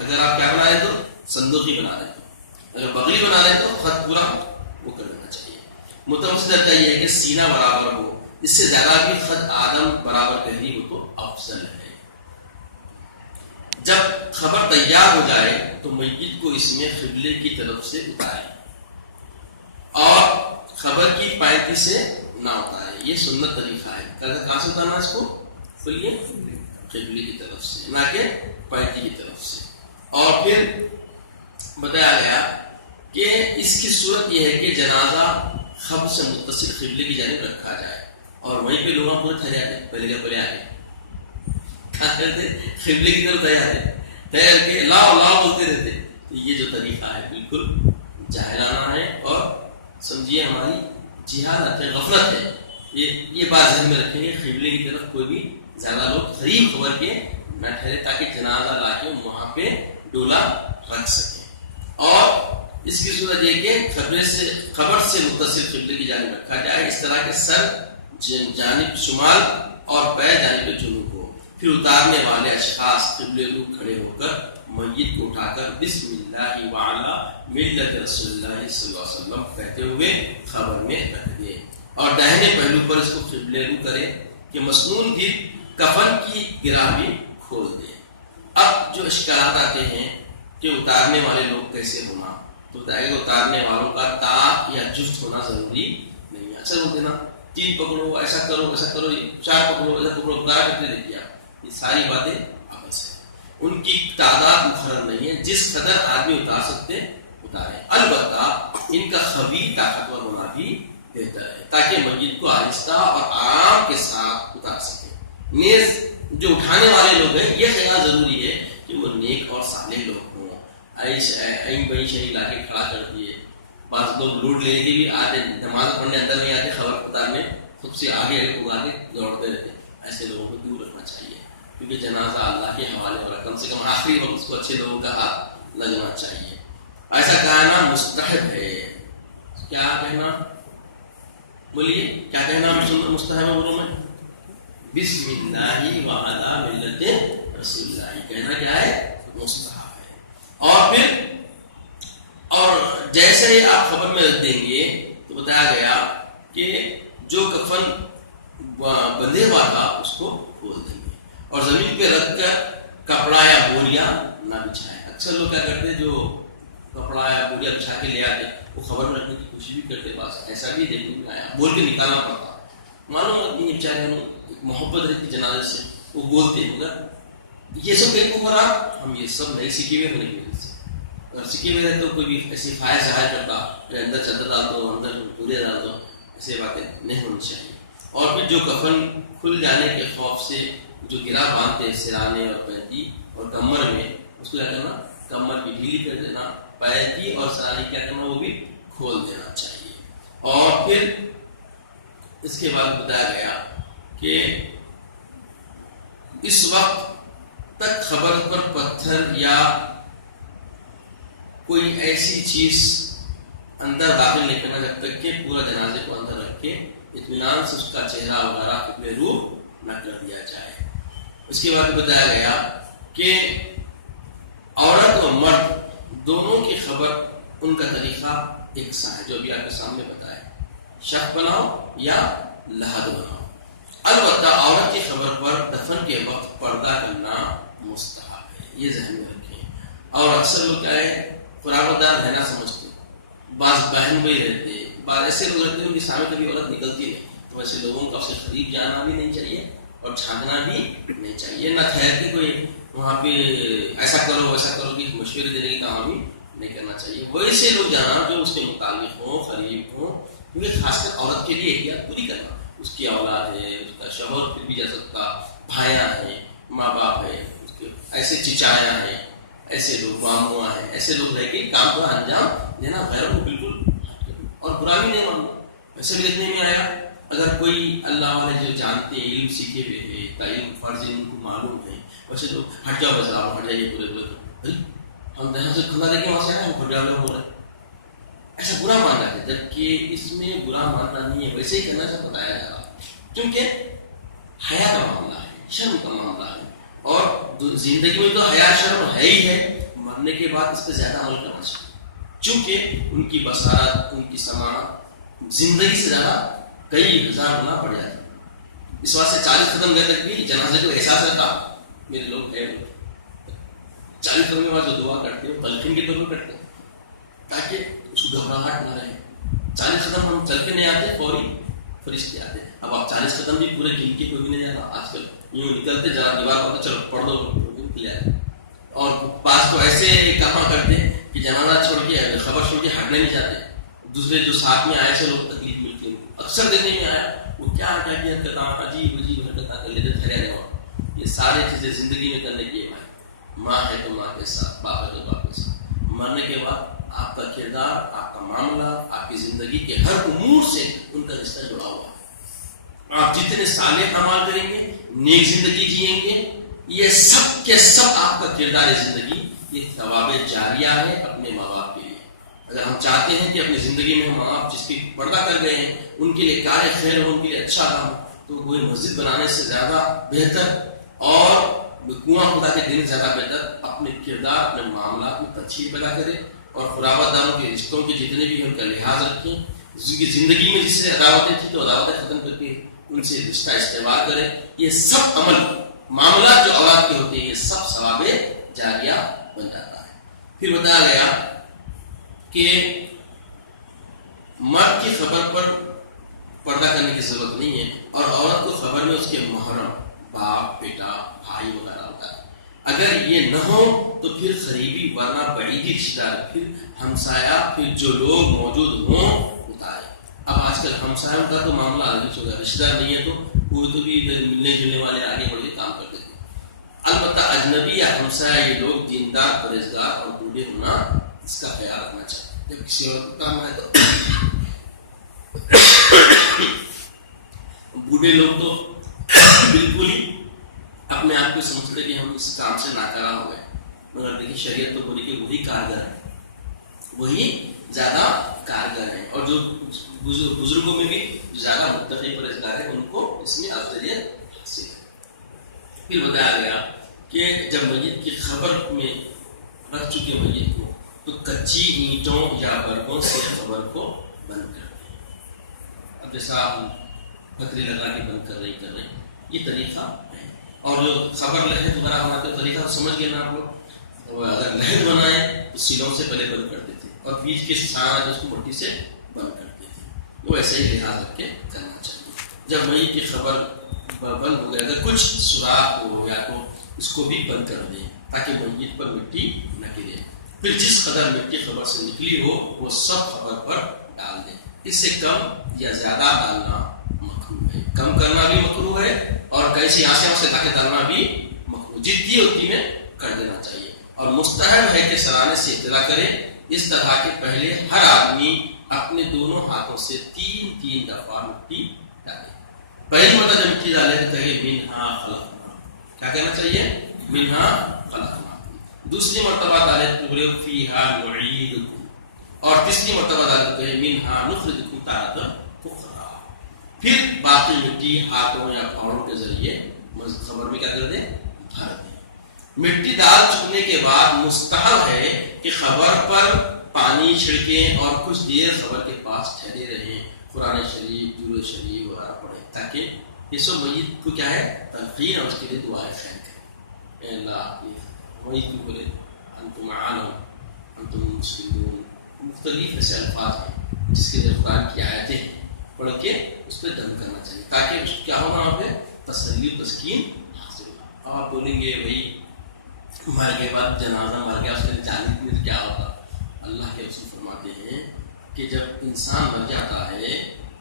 اگر آپ کیا بنا رہے تو صندوقی بنا رہے تو، اگر بغلی بنا رہے تو خط پورا وہ کر دینا چاہیے۔ متوسط درجہ یہ ہے کہ سینہ برابر ہو، اس سے زیادہ بھی خط آدم برابر قریب ہو تو افضل ہے۔ جب خبر تیار ہو جائے تو میت کو اس میں قبلے کی طرف سے اتارے اور خبر کی پینتی سے نہ اتارے، یہ سنت طریقہ ہے۔ کہاں سے اتارنا اس کو؟ بولیے، قبلے کی طرف سے، نہ کہ پینتی کی طرف سے۔ اور پھر بتایا گیا کہ اس کی صورت یہ ہے کہ جنازہ خبر سے متصل قبلے کی جانب رکھا جائے اور وہیں پہ لوگ پورے ٹھہرے آتے، پہلے کیا پہلے آگے قبلے کی طرف تیار کے لاؤ لاؤ بولتے رہتے۔ تو یہ جو طریقہ ہے بالکل جاہلانہ ہے اور سمجھیے ہماری جہالت ہے، غفلت ہے۔ یہ بات ذہن میں رکھیں گے، قبلے کی طرف کوئی بھی زیادہ لوگ قریب خبر کے نہ ٹھہرے تاکہ جنازہ لا کے وہاں پہ ڈولا رکھ سکیں۔ اور اس کی صورت یہ کہ خبر سے متصل قبلے کی جانب رکھا جائے، اس طرح کے سر جانب شمال اور پیر جانب جنوب ہو۔ پھر اتارنے والے اشخاص قبلے کو کھڑے ہو کر میت کو اٹھا کر بسم اللہ وعلی ملت رسول اللہ صلی اللہ علیہ وسلم کہتے ہوئے خبر میں رکھ دے اور داہنے پہلو پر اس کو قبلے رو کرے کہ مسنون بھی کفن کی گرہ بھی کھول دے۔ اب جو اشکالات آتے ہیں کہ اتارنے والے لوگ کیسے ہونا، تو بتائے گا اتارنے والوں کا تا یا جفت ہونا ضروری نہیں ہے۔ اکثر بولتے نا 3 پکڑو، ایسا کرو 4 پکڑو، ایسا پکڑو، اتارا کرتے دیکھیا، یہ ساری باتیں آپس ہیں، ان کی تعداد مقرر نہیں ہے، جس قدر آدمی اتار سکتے اتارے۔ البتہ ان کا خبیر طاقتور ہونا بھی بہتر ہے تاکہ میت کو آہستہ اور آرام کے ساتھ اتار سکے۔ نیز جو اٹھانے والے لوگ ہیں یہ خیال ضروری ہے کہ وہ نیک اور صالح لوگ ہوں۔ این بئی شہی لا کے کھڑا کر دیے، بعض لوگ لوٹ لینے کے بھی آتے، نماز پڑھنے اندر نہیں آتے، خبر اتارنے خود سے آگے آگے دوڑتے رہتے، ایسے لوگوں کو دور رکھنا چاہیے کیونکہ جنازہ اللہ کے حوالے ہو رہا، کم سے کم آخری وقت اس کو اچھے لوگوں کا ہاتھ لگنا چاہیے۔ ایسا کہنا مستحب ہے۔ کیا کہنا؟ بولیے کیا کہنا مستحب ہے؟ عمروں میں بسم اللہ وعلی ملت رسول اللہ کہنا کیا ہے؟ مستحب ہے۔ اور پھر جیسے ہی آپ خبر میں رکھ دیں گے تو بتایا گیا کہ جو کفن بندھے ہوا تھا اس کو کھول دیں گے اور زمین پہ رکھ کر کپڑا یا بوریا نہ بچھائیں۔ اکثر لوگ کیا کرتے، جو کپڑا یا بوریا بچھا کے لے آتے وہ خبر میں رکھنے کی کوشش بھی کرتے، بس ایسا بھی دیکھنے میں آیا، بول کے نکالنا پڑتا۔ معلوم ہے بیچارے محبت رہتی جنازے سے، وہ بولتے ہیں مگر یہ سب دیکھو ذرا، ہم یہ سب نہیں سیکھے ہوئے ہونے کی وجہ سے، اگر سیکھے ہوئے رہتے تو کوئی بھی ایسی خواہش ظاہر کرتا اندر چادر ڈال دو، اندر بورے ڈال دو، ایسے باتیں نہیں ہونی چاہیے۔ اور پھر جو کفن کھل جانے کے خوف سے جو گرا باندھتے سرانے اور پینتی اور کمر میں، اس کو کیا کرنا؟ کمر کی ڈھیلی کر دینا، پینتی اور سرانے کیا کرنا؟ وہ بھی کھول دینا چاہیے۔ اور پھر اس کے بعد بتایا گیا کہ اس وقت تک خبر پر پتھر یا کوئی ایسی چیز اندر داخل نہیں کرنا جب تک کہ پورا جنازے کو اندر رکھ کے اطمینان سے اس کا چہرہ وغیرہ اپنے روح نہ کر دیا جائے۔ اس کے بعد بتایا گیا کہ عورت اور مرد دونوں کی خبر ان کا طریقہ یکساں ہے، جو ابھی آپ کے سامنے بتایا، شق بناؤ یا لحد بناؤ۔ البتہ عورت کی خبر پر دفن کے وقت پردہ کرنا مستحب ہے، یہ ذہن میں رکھیں۔ اور اکثر لوگ کیا ہے، قرابت دار رہنا سمجھتے، بعض بہن بھائی رہتے، بعض ایسے لوگ رہتے ہیں ان کے سامنے کبھی عورت نکلتی نہیں، تو ایسے لوگوں کا اس سے قریب جانا بھی نہیں چاہیے اور جھانکنا بھی نہیں چاہیے، نہ ٹھہر کے کوئی وہاں پہ ایسا کرو ویسا کرو کہ مشورے دینے کی کام بھی نہیں کرنا چاہیے۔ ویسے لوگ جانا جو اس کے متعلق ہوں، قریب ہوں، کیونکہ خاص کر عورت کے لیے احتیاط پوری کرنا، اس کی اولاد ہے، اس کا شوہر پھر بھی جا سکتا، بھائیاں ہیں، ماں باپ ہے، اس کے ایسے چچایا ہیں، ایسے لوگ ماموا ہیں، ایسے لوگ رہ کے کام کو انجام دینا غیروں کو بالکل اور برا بھی نہیں ماننا۔ ویسے بھی دیکھنے میں آیا اگر کوئی اللہ والے جو جانتے ہیں، علم سیکھے ہوئے ہیں، تعلیم فرض ان کو معلوم ہے، ویسے تو ہٹ جاؤ، بس آپ ہٹ جائیے پورے پورے، ہم یہاں سے کھلا دے کے وہاں سے آئے ہم ہٹ جاؤ ہو رہا ہے، ایسا برا ماننا ہے، جبکہ اس میں برا ماننا نہیں ہے، ویسے ہی کرنا سے بتایا جا رہا، کیونکہ حیا کا معاملہ ہے، شرم کا معاملہ ہے، اور زندگی میں تو حیا شرم ہے ہی ہے، مرنے کے بعد اس پہ زیادہ عمل کرنا چاہیے، چونکہ ان کی بصارت، ان کی سماعت زندگی سے زیادہ کئی ہزار گنا بڑھ جاتی ہے۔ اس واسطے 40 قدم گئے تک بھی جنازے کو احساس رکھا میرے لوگ ہے 40 قدم کے بعد جو دعا کرتے ہیں تلقین کے طور پر کرتے ہیں تاکہ اس کو گھبراہٹ نہ رہے۔ 40 قدم ہم چل کے نہیں آتے، فوری فرشتے آتے ہیں۔ اب آپ 40 قدم بھی پورے گن کے کوئی بھی نہیں جاتا، آج کل یوں نکلتے جناب دیوار ہوتے چلو پڑھ دو کلیئر۔ اور بعض تو ایسے کہاں کرتے کہ جنازہ چھوڑ کے خبر چھوڑ کے ہٹنے نہیں جاتے، دوسرے جو ساتھ میں آئے سے لوگ تکلیف ملتی ہے۔ اکثر دیکھنے میں آیا وہ کیا کی حرکت عجیب عجیب حرکت کر لیتے ٹھہرے رہے۔ یہ سارے چیزیں زندگی میں کرنے کی ہے۔ ماں ہے تو ماں کے ساتھ، باپ ہے تو باپ کے ساتھ، مرنے کے بعد آپ کا کردار، آپ کا معاملہ، آپ کی زندگی کے ہر امور سے ان کا رشتہ جڑا ہوا ہے۔ آپ جتنے صالح اعمال کریں گے، نیک زندگی جئیں گے، یہ سب کے سب آپ کا کردار زندگی یہ ثواب جاریہ ہے اپنے ماں باپ کے لیے۔ اگر ہم چاہتے ہیں کہ اپنی زندگی میں ہم ماں باپ جس کی پردہ کر گئے ہیں ان کے لیے کار خیر ہو، ان کے لیے اچھا کام، تو کوئی مسجد بنانے سے زیادہ بہتر اور کنواں خدا کے دینے سے زیادہ بہتر اپنے کردار، اپنے معاملات میں تشہیر پیدا کرے اور خرابت داروں کے رشتوں کے جتنے بھی ان کا لحاظ رکھیں، جن کی زندگی میں جس سے عداوتیں تھیں تو عداوتیں ختم کر کے ان سے رشتہ استوار کرے۔ یہ سب عمل معاملات جو اولاد کے ہوتے ہیں یہ سب ثواب جاریہ بن جاتا ہے۔ پھر بتایا گیا کہ مرد کی خبر پر پردہ کرنے کی ضرورت نہیں ہے، اور عورت کو خبر میں اس کے محرم، باپ، بیٹا، بھائی وغیرہ ہوتا ہے۔ اگر یہ نہ ہو تو پھر قریبی ورنہ بعیدی رشتہ دار، پھر ہمسایہ، پھر جو لوگ موجود ہوں ہوتا ہے۔ اب آج کل ہمسایوں کا تو معاملہ آگے چل رہا ہے، رشتہ دار نہیں ہے تو کوئی تو بھی ادھر ملنے جلنے والے آگے بڑھ کے کام کرتے تھے۔ البتہ اجنبی یا ہمسایہ یہ لوگ دیندار، پرہیزگار اور بوڑھے ہونا اس کا خیال رکھنا چاہیے۔ جب کسی اور کا کام ہے تو بوڑھے لوگ تو بالکل ہی اپنے آپ کو سمجھتے کہ ہم اس کام سے ناکارہ ہو گئے، مگر دیکھیے شریعت تو بولی کہ وہی کارگر ہے، وہی زیادہ کارگر ہیں، اور جو بزرگوں میں بھی زیادہ متقی پرہیزگار ہیں ان کو اس میں افضلیت حاصل ہے۔ پھر بتایا گیا کہ جب میت کی خبر میں رکھ چکے میت کو تو کچی اینٹوں یا برگوں سے خبر کو بند کر دیں۔ اب جیسا آپ پتری لگا کے بند کر رہے یہ طریقہ ہے۔ اور جو خبر لہد وغیرہ بناتے طریقہ سمجھ گئے نا آپ لوگ، اگر لہد بنائے تو سیلوں سے پہلے بند کرتے تھے اور بیچ کے سان اس کو مٹی سے بند کرتے تھے، وہ ایسے ہی لحاظ رکھ کے کرنا چاہیے۔ جب میت کی خبر بند ہو گئے، اگر کچھ سوراخ ہو یا تو اس کو بھی بند کر دیں تاکہ میت پر مٹی نہ گرے۔ پھر جس قدر مٹی خبر سے نکلی ہو وہ سب خبر پر ڈال دیں۔ اس سے کم یا زیادہ ڈالنا مکروہ ہے، کم کرنا بھی مکروہ ہے اور کیسی آسیاں سے لا کے ڈالنا بھی مکروہ، جتنی اتنی میں کر دینا چاہیے۔ اور مستحب ہے کہ سرانے سے ابتدا کریں، اس طرح کہ پہلے ہر آدمی اپنے دونوں ہاتھوں سے 3 دفعہ مٹی ڈالے۔ پہلی مرتبہ جب مٹی ڈالے تو کہے منہا خلقنا، کیا کہنا چاہیے؟ منہا خلقنا۔ دوسری مرتبہ ڈالے تو فیہا نعیدکم، اور تیسری مرتبہ ڈالے تو کہے منہا نخرجکم تارۃ اخری۔ پھر باقی مٹی ہاتھوں یا پاؤں کے ذریعے خبر میں کیا کر دیں؟ بھر دیں۔ مٹی ڈال چکنے کے بعد مستحب ہے کہ خبر پر پانی چھڑکیں اور کچھ دیر خبر کے پاس ٹھہرے رہیں، قرآن شریف، درود شریف وغیرہ پڑھیں تاکہ اس و میت کو کیا ہے تلقین اور اس کے لیے دعائیں خیر کریں۔ اے اللہ میت کو بولے انتم عالم انتم مسلمون، مختلف ایسے الفاظ ہیں جس کے لیے قرآن کی آیتیں پڑھ کے اس پہ دم کرنا چاہیے تاکہ اس کیا ہوگا وہاں پہ تسلی و تسکین حاصل ہوگا۔ اب آپ بولیں گے بھائی مر کے بعد جنازہ مر گیا اس کے جانے میں کیا ہوگا؟ اللہ کے رسول فرماتے ہیں کہ جب انسان مر جاتا ہے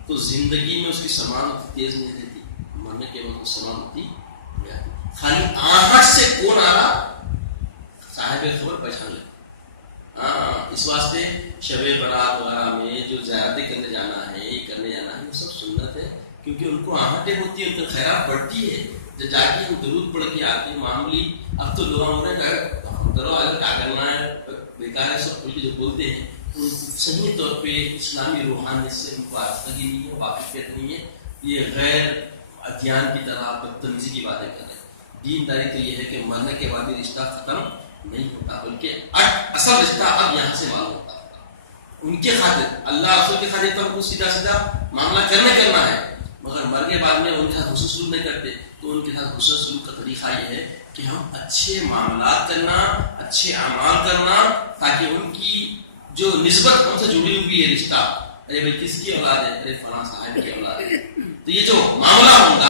تو زندگی میں اس کی سماعت تیز نہیں رہتی، مرنے کے بعد سماعت ہوتی ہے، خالی آہٹ سے کون آ رہا صاحب خبر پہچان لے۔ اس واسطے شب برات وغیرہ میں جو زیارتیں کرنے جانا ہے، یہ کرنے جانا ہے، یہ سب سنت ہے، کیونکہ ان کو آہٹیں ہوتی ہیں، ان کی خیرات بڑھتی ہے۔ جب جا کے ہم درود پڑھ کے آتے ہیں معمولی، اب تو لوگ ہم نے کرو اگر کیا کرنا ہے بیکار ہے سب کچھ جو بولتے ہیں، صحیح طور پہ اسلامی روحانیت سے ان کو آستگی نہیں ہے، واقفیت نہیں ہے، یہ غیر ادیان کی طرح بدتمیزی کی باتیں کر رہے ہیں۔ دین داری تو یہ ہے کہ مرنے کے بعد یہ رشتہ ختم نہیں ہوتا، بلکہ اصل رشتہ اب یہاں سے معلوم ہوتا ہے. ان کے خاطر، اللہ رسول کے خاطر تو ہم کو سیدھا سیدھا معاملہ کرنا ہے، مگر مر کے بعد میں ان کے ساتھ حسن سلوک نہیں کرتے. تو ان کے ساتھ حسن سلوک کا طریقہ یہ ہے کہ ہم اچھے معاملات کرنا، اچھے اعمال کرنا، تاکہ ان کی جو نسبت ہم سے جڑی ہوئی ہے رشتہ، ارے بھائی کس کی اولاد ہے، ارے فلاں صاحب کی اولاد ہے، تو یہ جو معاملہ ہوگا